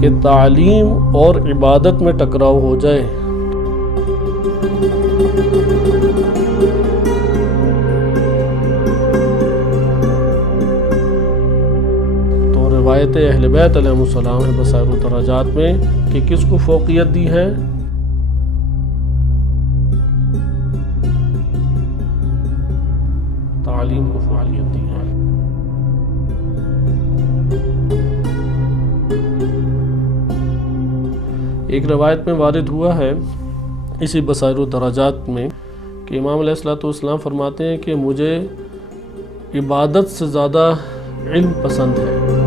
کہ تعلیم اور عبادت میں ٹکراؤ ہو جائے تو روایت اہل بیت علیہ السلام نے بصائر و درجات میں کہ کس کو فوقیت دی ہے؟ تعلیم کو فوقیت دی ہے۔ ایک روایت میں وارد ہوا ہے اسی بصائر و درجات میں کہ امام علیہ الصلوۃ والسلام فرماتے ہیں کہ مجھے عبادت سے زیادہ علم پسند ہے۔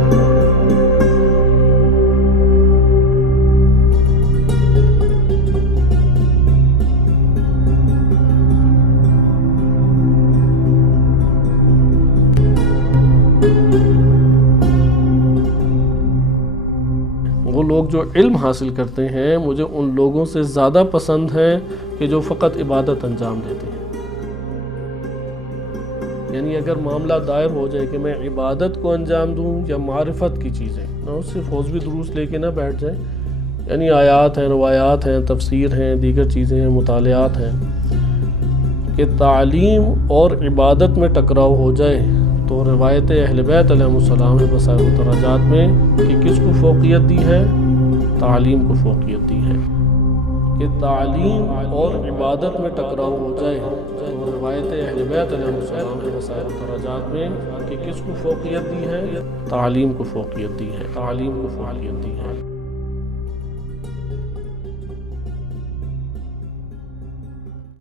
وہ لوگ جو علم حاصل کرتے ہیں مجھے ان لوگوں سے زیادہ پسند ہیں کہ جو فقط عبادت انجام دیتے ہیں۔ یعنی اگر معاملہ دائر ہو جائے کہ میں عبادت کو انجام دوں یا معرفت کی چیزیں، نہ صرف حوزوی دروس لے کے نہ بیٹھ جائیں، یعنی آیات ہیں، روایات ہیں، تفسیر ہیں، دیگر چیزیں ہیں، مطالعات ہیں، کہ تعلیم اور عبادت میں ٹکراؤ ہو جائے تو روایت اہل بیت علیہ السلام نے بصائر و درجات میں کہ کس کو فوقیت دی ہے؟ تعلیم کو فوقیت دی ہے۔ کہ تعلیم اور عبادت میں ٹکراؤ ہو جائے تو روایت اہل بیت علیہ السلام نے بصائر و درجات میں کہ کس کو فوقیت دی ہے؟ تعلیم کو فوقیت دی ہے۔ تعلیم کو فوقیت دی ہے۔